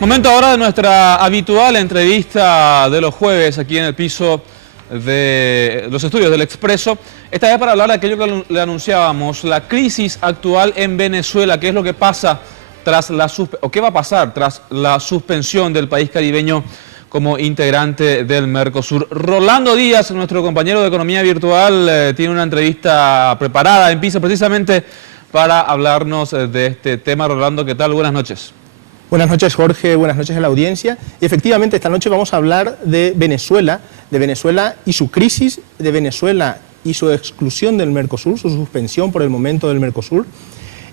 Momento ahora de nuestra habitual entrevista de los jueves aquí en el piso de los estudios del Expreso. Esta vez para hablar de aquello que le anunciábamos, la crisis actual en Venezuela, qué es lo que pasa tras la qué va a pasar tras la suspensión del país caribeño como integrante del Mercosur. Rolando Díaz, nuestro compañero de Economía Virtual, tiene una entrevista preparada en piso precisamente para hablarnos de este tema. Rolando, ¿qué tal? Buenas noches. Buenas noches, Jorge, buenas noches a la audiencia. Y efectivamente, esta noche vamos a hablar de Venezuela y su crisis, de Venezuela y su exclusión del Mercosur, su suspensión por el momento del Mercosur.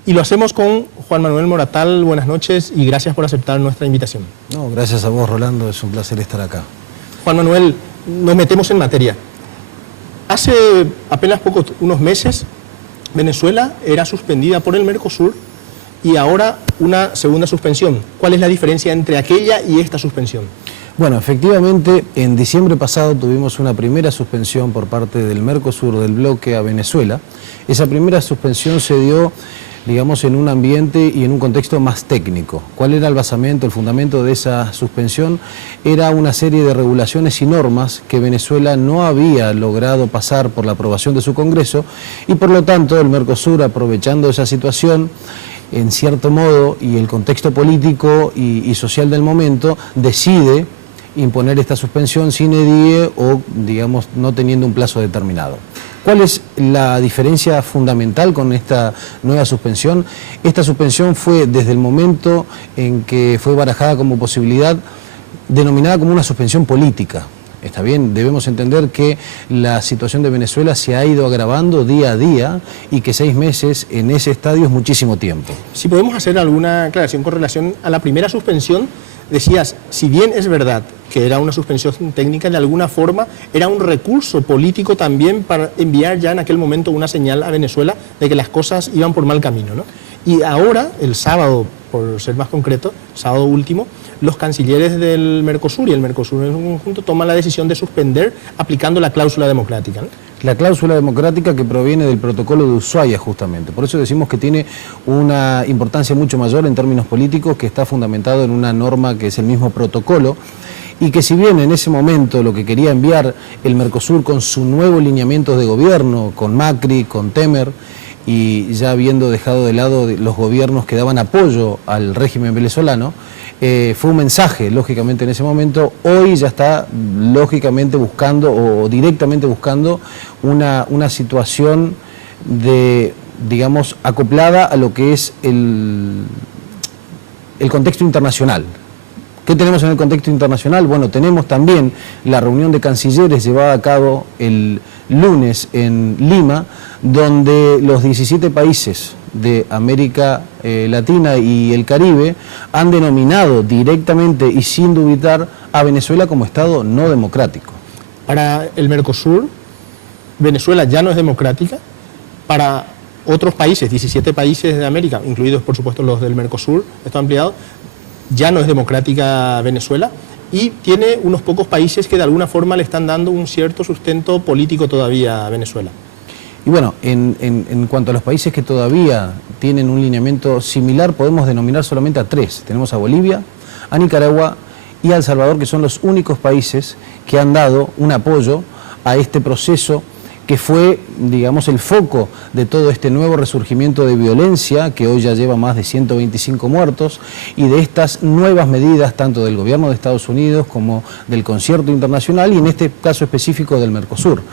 Y lo hacemos con Juan Manuel Moratal. Buenas noches y gracias por aceptar nuestra invitación. No, gracias a vos, Rolando, es un placer estar acá. Juan Manuel, nos metemos en materia. Hace apenas unos meses, Venezuela era suspendida por el Mercosur y ahora una segunda suspensión. ¿Cuál es la diferencia entre aquella y esta suspensión? Bueno, efectivamente, en diciembre pasado tuvimos una primera suspensión por parte del Mercosur, del bloque, a Venezuela. Esa primera suspensión se dio, digamos, en un ambiente y en un contexto más técnico. ¿Cuál era el basamento, el fundamento de esa suspensión? Era una serie de regulaciones y normas que Venezuela no había logrado pasar por la aprobación de su Congreso y por lo tanto el Mercosur, aprovechando esa situación, en cierto modo, y el contexto político y social del momento, decide imponer esta suspensión sine die o, digamos, no teniendo un plazo determinado. ¿Cuál es la diferencia fundamental con esta nueva suspensión? Esta suspensión fue desde el momento en que fue barajada como posibilidad, denominada como una suspensión política. Está bien, debemos entender que la situación de Venezuela se ha ido agravando día a día y que 6 meses en ese estadio es muchísimo tiempo. Si podemos hacer alguna aclaración con relación a la primera suspensión, decías, si bien es verdad que era una suspensión técnica, de alguna forma era un recurso político también para enviar ya en aquel momento una señal a Venezuela de que las cosas iban por mal camino, ¿no? Y ahora, el sábado, por ser más concreto, sábado último, los cancilleres del Mercosur y el Mercosur en su conjunto toman la decisión de suspender aplicando la cláusula democrática, ¿no? La cláusula democrática que proviene del protocolo de Ushuaia, justamente. Por eso decimos que tiene una importancia mucho mayor en términos políticos, que está fundamentado en una norma que es el mismo protocolo, y que si bien en ese momento lo que quería enviar el Mercosur con su nuevo lineamiento de gobierno, con Macri, con Temer, y ya habiendo dejado de lado los gobiernos que daban apoyo al régimen venezolano, fue un mensaje, lógicamente, en ese momento. Hoy ya está, lógicamente, buscando o directamente buscando una situación de, digamos, acoplada a lo que es el contexto internacional. ¿Qué tenemos en el contexto internacional? Bueno, tenemos también la reunión de cancilleres llevada a cabo el lunes en Lima, donde los 17 países de América Latina y el Caribe han denominado directamente y sin dubitar a Venezuela como Estado no democrático. Para el Mercosur, Venezuela ya no es democrática. Para otros países, 17 países de América, incluidos por supuesto los del Mercosur, esto ampliado, ya no es democrática Venezuela y tiene unos pocos países que de alguna forma le están dando un cierto sustento político todavía a Venezuela. Y bueno, en cuanto a los países que todavía tienen un lineamiento similar, podemos denominar solamente a 3. Tenemos a Bolivia, a Nicaragua y a El Salvador, que son los únicos países que han dado un apoyo a este proceso que fue, digamos, el foco de todo este nuevo resurgimiento de violencia, que hoy ya lleva más de 125 muertos, y de estas nuevas medidas, tanto del gobierno de Estados Unidos como del concierto internacional, y en este caso específico del Mercosur.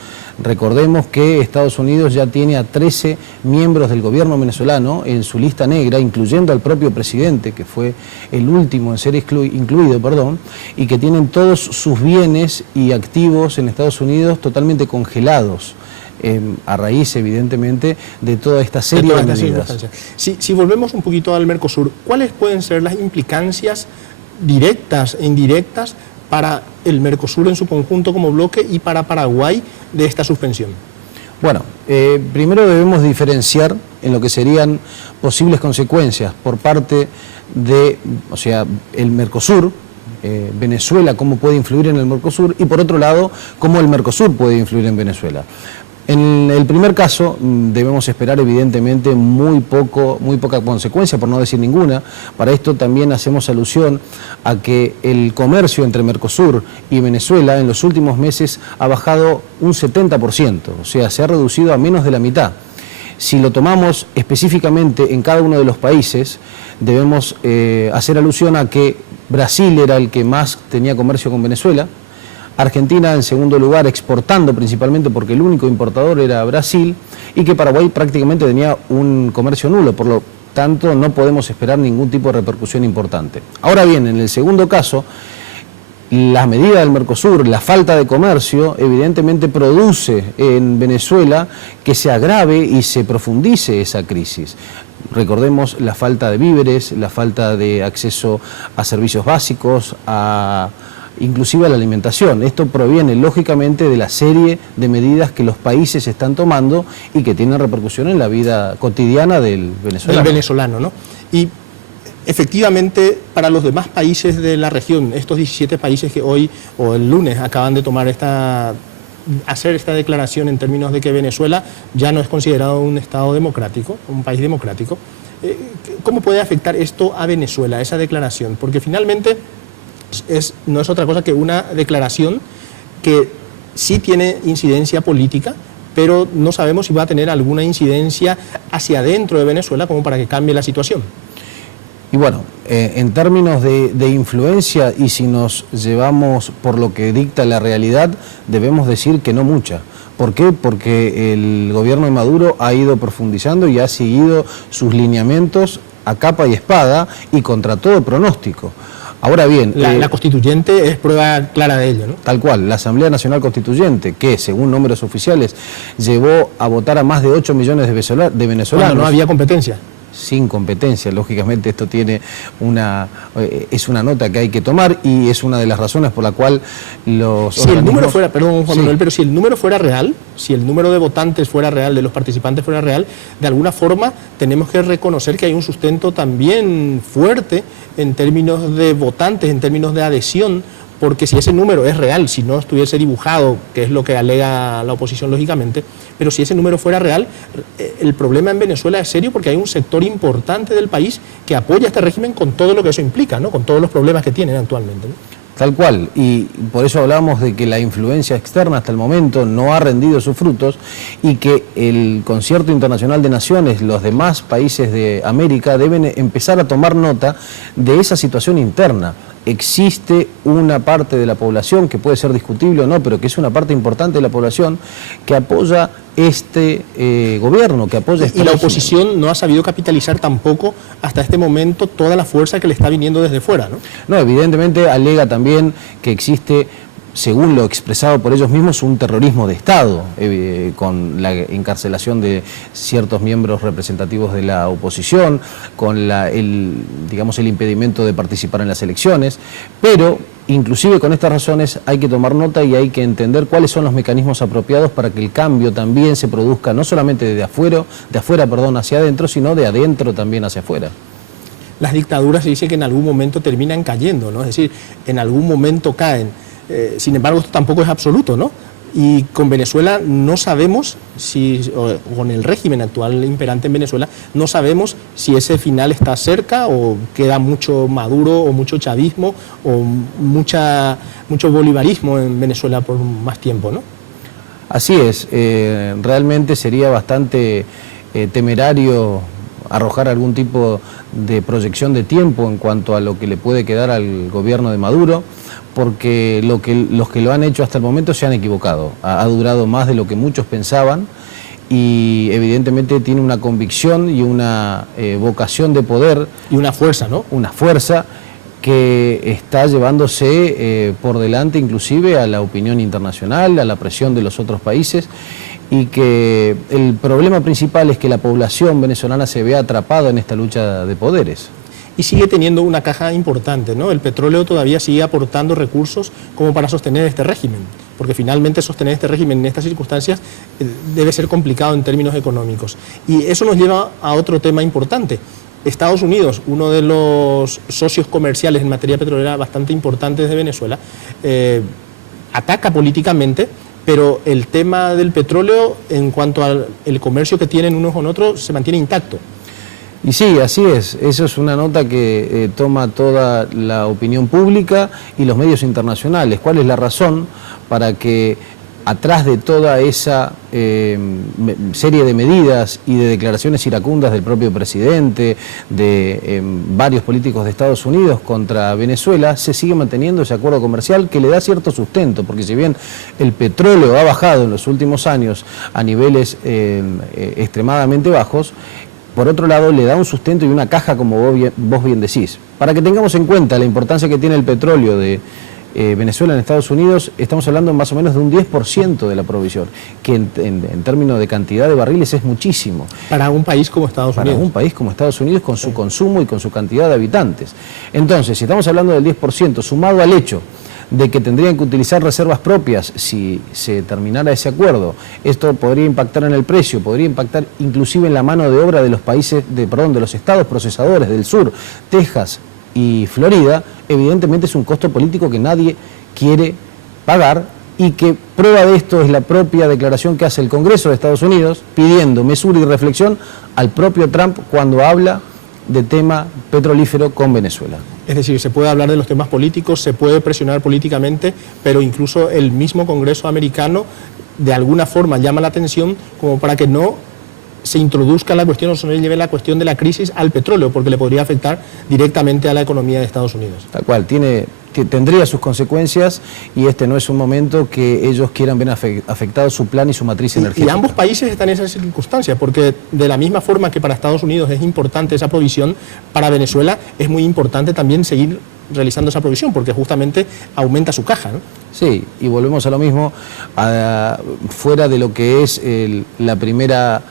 Recordemos que Estados Unidos ya tiene a 13 miembros del gobierno venezolano en su lista negra, incluyendo al propio presidente, que fue el último en ser incluido, y que tienen todos sus bienes y activos en Estados Unidos totalmente congelados, a raíz, evidentemente, de toda esta serie de medidas. Si volvemos un poquito al Mercosur, ¿cuáles pueden ser las implicancias directas e indirectas para el Mercosur en su conjunto como bloque y para Paraguay de esta suspensión? Bueno, primero debemos diferenciar en lo que serían posibles consecuencias por parte de, o sea, el Mercosur, Venezuela, cómo puede influir en el Mercosur, y por otro lado, cómo el Mercosur puede influir en Venezuela. En el primer caso debemos esperar evidentemente muy poca consecuencia, por no decir ninguna. Para esto también hacemos alusión a que el comercio entre Mercosur y Venezuela en los últimos meses ha bajado un 70%, o sea, se ha reducido a menos de la mitad. Si lo tomamos específicamente en cada uno de los países, debemos hacer alusión a que Brasil era el que más tenía comercio con Venezuela, Argentina en segundo lugar exportando principalmente porque el único importador era Brasil, y que Paraguay prácticamente tenía un comercio nulo, por lo tanto no podemos esperar ningún tipo de repercusión importante. Ahora bien, en el segundo caso, la medida del Mercosur, la falta de comercio, evidentemente produce en Venezuela que se agrave y se profundice esa crisis. Recordemos la falta de víveres, la falta de acceso a servicios básicos, inclusive a la alimentación. Esto proviene lógicamente de la serie de medidas que los países están tomando y que tienen repercusión en la vida cotidiana del venezolano. Del venezolano, ¿no? Y efectivamente, para los demás países de la región, estos 17 países que hoy o el lunes acaban de tomar hacer esta declaración en términos de que Venezuela ya no es considerado un Estado democrático, un país democrático, ¿cómo puede afectar esto a Venezuela, esa declaración? Porque finalmente no es otra cosa que una declaración que sí tiene incidencia política, pero no sabemos si va a tener alguna incidencia hacia adentro de Venezuela como para que cambie la situación. Y bueno, en términos de influencia, y si nos llevamos por lo que dicta la realidad, debemos decir que no mucha. ¿Por qué? Porque el gobierno de Maduro ha ido profundizando y ha seguido sus lineamientos a capa y espada y contra todo pronóstico. Ahora bien, la constituyente es prueba clara de ello, ¿no? Tal cual, la Asamblea Nacional Constituyente, que según números oficiales llevó a votar a más de 8 millones de venezolanos. Cuando no había competencia. Sin competencia, lógicamente esto es una nota que hay que tomar, y es una de las razones por la cual los si el número fuera, perdón Juan Manuel, pero si el número fuera real, si el número de votantes fuera real, de los participantes fuera real, de alguna forma tenemos que reconocer que hay un sustento también fuerte en términos de votantes, en términos de adhesión, porque si ese número es real, si no estuviese dibujado, que es lo que alega la oposición lógicamente, pero si ese número fuera real, el problema en Venezuela es serio porque hay un sector importante del país que apoya este régimen con todo lo que eso implica, ¿no? Con todos los problemas que tienen actualmente, ¿no? Tal cual, y por eso hablamos de que la influencia externa hasta el momento no ha rendido sus frutos, y que el concierto internacional de naciones, los demás países de América, deben empezar a tomar nota de esa situación interna. Existe una parte de la población, que puede ser discutible o no, pero que es una parte importante de la población, que apoya este gobierno, que apoya este régimen. Y la oposición no ha sabido capitalizar tampoco hasta este momento toda la fuerza que le está viniendo desde fuera, ¿no? No, evidentemente alega también que existe, según lo expresado por ellos mismos, un terrorismo de Estado, con la encarcelación de ciertos miembros representativos de la oposición, con el impedimento de participar en las elecciones, pero inclusive con estas razones hay que tomar nota y hay que entender cuáles son los mecanismos apropiados para que el cambio también se produzca no solamente de afuera hacia adentro, sino de adentro también hacia afuera. Las dictaduras se dice que en algún momento terminan cayendo, ¿no? Es decir, en algún momento caen. Sin embargo, esto tampoco es absoluto, ¿no? Y con Venezuela no sabemos o con el régimen actual imperante en Venezuela, no sabemos si ese final está cerca o queda mucho Maduro o mucho chavismo o mucho bolivarismo en Venezuela por más tiempo, ¿no? Así es, realmente sería bastante temerario arrojar algún tipo de proyección de tiempo en cuanto a lo que le puede quedar al gobierno de Maduro, porque los que lo han hecho hasta el momento se han equivocado. Ha durado más de lo que muchos pensaban, y evidentemente tiene una convicción y una vocación de poder. Y una fuerza, ¿no? Una fuerza que está llevándose por delante inclusive a la opinión internacional, a la presión de los otros países, y que el problema principal es que la población venezolana se ve atrapada en esta lucha de poderes. Y sigue teniendo una caja importante, ¿no? El petróleo todavía sigue aportando recursos como para sostener este régimen, porque finalmente sostener este régimen en estas circunstancias debe ser complicado en términos económicos. Y eso nos lleva a otro tema importante. Estados Unidos, uno de los socios comerciales en materia petrolera bastante importantes de Venezuela, ataca políticamente pero el tema del petróleo, en cuanto al el comercio que tienen unos con otros, se mantiene intacto. Y sí, así es. Eso es una nota que toma toda la opinión pública y los medios internacionales. ¿Cuál es la razón para que atrás de toda esa serie de medidas y de declaraciones iracundas del propio presidente, de varios políticos de Estados Unidos contra Venezuela, se sigue manteniendo ese acuerdo comercial que le da cierto sustento? Porque si bien el petróleo ha bajado en los últimos años a niveles extremadamente bajos, por otro lado le da un sustento y una caja, como vos bien decís. Para que tengamos en cuenta la importancia que tiene el petróleo de Venezuela en Estados Unidos, estamos hablando más o menos de un 10% de la provisión, que en términos de cantidad de barriles es muchísimo. Para un país como Estados Unidos. Para un país como Estados Unidos, con su consumo y con su cantidad de habitantes. Entonces, si estamos hablando del 10%, sumado al hecho de que tendrían que utilizar reservas propias si se terminara ese acuerdo, esto podría impactar en el precio, podría impactar inclusive en la mano de obra de los países, de los estados procesadores del sur, Texas y Florida. Evidentemente es un costo político que nadie quiere pagar, y que prueba de esto es la propia declaración que hace el Congreso de Estados Unidos pidiendo mesura y reflexión al propio Trump cuando habla de tema petrolífero con Venezuela. Es decir, se puede hablar de los temas políticos, se puede presionar políticamente, pero incluso el mismo Congreso americano de alguna forma llama la atención como para que no se introduzca la cuestión o se lleve la cuestión de la crisis al petróleo, porque le podría afectar directamente a la economía de Estados Unidos. Tal cual, tendría sus consecuencias, y este no es un momento que ellos quieran ver afectado su plan y su matriz energética. Y ambos países están en esa circunstancia, porque de la misma forma que para Estados Unidos es importante esa provisión, para Venezuela es muy importante también seguir realizando esa provisión, porque justamente aumenta su caja, ¿no? Sí, y volvemos a lo mismo, fuera de lo que es la primera,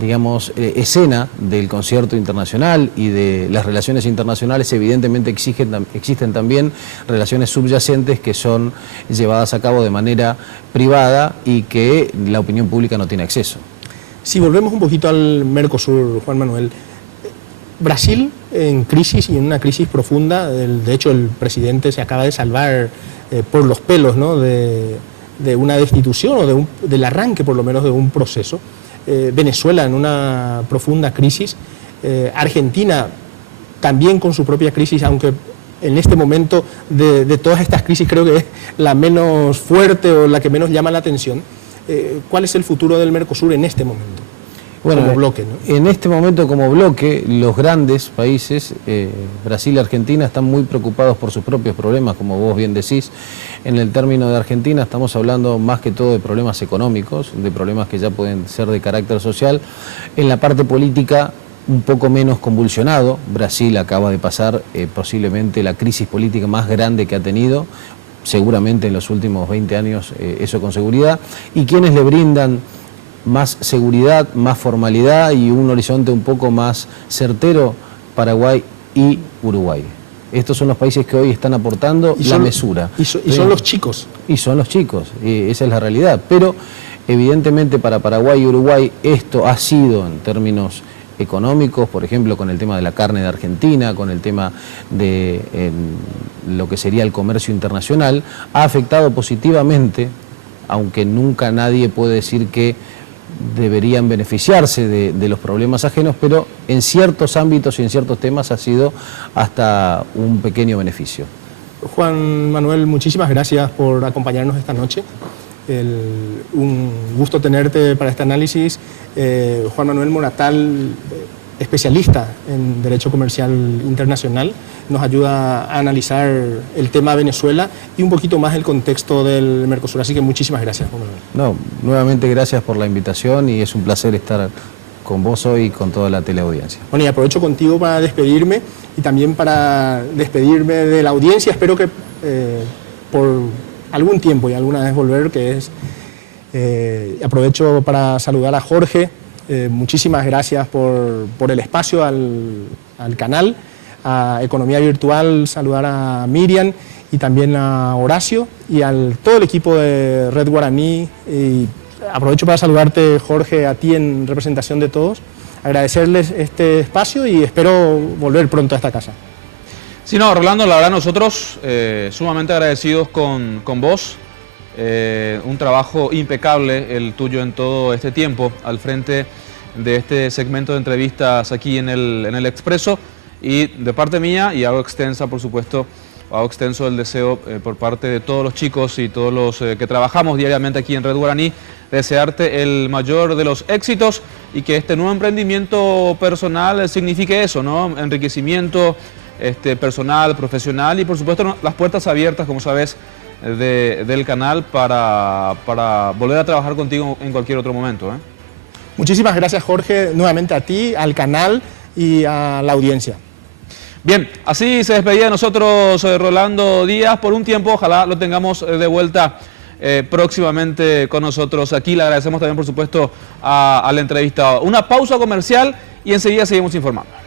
digamos, escena del concierto internacional y de las relaciones internacionales, evidentemente existen también relaciones subyacentes que son llevadas a cabo de manera privada y que la opinión pública no tiene acceso. Si volvemos un poquito al Mercosur, Juan Manuel, Brasil en crisis y en una crisis profunda, de hecho el presidente se acaba de salvar por los pelos, ¿no?, de una destitución o del arranque por lo menos de un proceso. Venezuela en una profunda crisis, Argentina también con su propia crisis, aunque en este momento de todas estas crisis creo que es la menos fuerte o la que menos llama la atención. ¿Cuál es el futuro del Mercosur en este momento? Bueno, como bloque, ¿no? En este momento como bloque, los grandes países, Brasil y Argentina, están muy preocupados por sus propios problemas, como vos bien decís. En el término de Argentina estamos hablando más que todo de problemas económicos, de problemas que ya pueden ser de carácter social. En la parte política, un poco menos convulsionado. Brasil acaba de pasar posiblemente la crisis política más grande que ha tenido, seguramente en los últimos 20 años, eso con seguridad. Y quienes le brindan más seguridad, más formalidad y un horizonte un poco más certero, Paraguay y Uruguay. Estos son los países que hoy están aportando la mesura. Y son los chicos. Y son los chicos, esa es la realidad. Pero evidentemente para Paraguay y Uruguay esto ha sido, en términos económicos, por ejemplo con el tema de la carne de Argentina, con el tema de lo que sería el comercio internacional, ha afectado positivamente, aunque nunca nadie puede decir que deberían beneficiarse de los problemas ajenos, pero en ciertos ámbitos y en ciertos temas ha sido hasta un pequeño beneficio. Juan Manuel, muchísimas gracias por acompañarnos esta noche. Un gusto tenerte para este análisis. Juan Manuel Moratal, especialista en Derecho Comercial Internacional, nos ayuda a analizar el tema Venezuela y un poquito más el contexto del Mercosur. Así que muchísimas gracias, Juan Manuel. No, nuevamente gracias por la invitación y es un placer estar con vos hoy y con toda la teleaudiencia. Bueno, y aprovecho contigo para despedirme y también para despedirme de la audiencia. Espero que por algún tiempo y alguna vez volver, que es... aprovecho para saludar a Jorge. Muchísimas gracias por el espacio al canal, a Economía Virtual, saludar a Miriam y también a Horacio y al todo el equipo de Red Guaraní. Y aprovecho para saludarte, Jorge, a ti en representación de todos, agradecerles este espacio y espero volver pronto a esta casa. Sí, no, Rolando, la verdad nosotros sumamente agradecidos con vos Un trabajo impecable el tuyo en todo este tiempo al frente de este segmento de entrevistas aquí en el Expreso, y de parte mía, y hago extensa, por supuesto, hago extenso el deseo por parte de todos los chicos y todos los que trabajamos diariamente aquí en Red Guaraní, desearte el mayor de los éxitos y que este nuevo emprendimiento personal signifique eso, ¿no? Enriquecimiento personal, profesional, y por supuesto las puertas abiertas, como sabes, del canal para volver a trabajar contigo en cualquier otro momento, ¿eh? Muchísimas gracias, Jorge, nuevamente a ti, al canal y a la audiencia. Bien, así se despedía de nosotros Rolando Díaz por un tiempo. Ojalá lo tengamos de vuelta próximamente con nosotros aquí. Le agradecemos también, por supuesto, al entrevistado. Una pausa comercial y enseguida seguimos informando.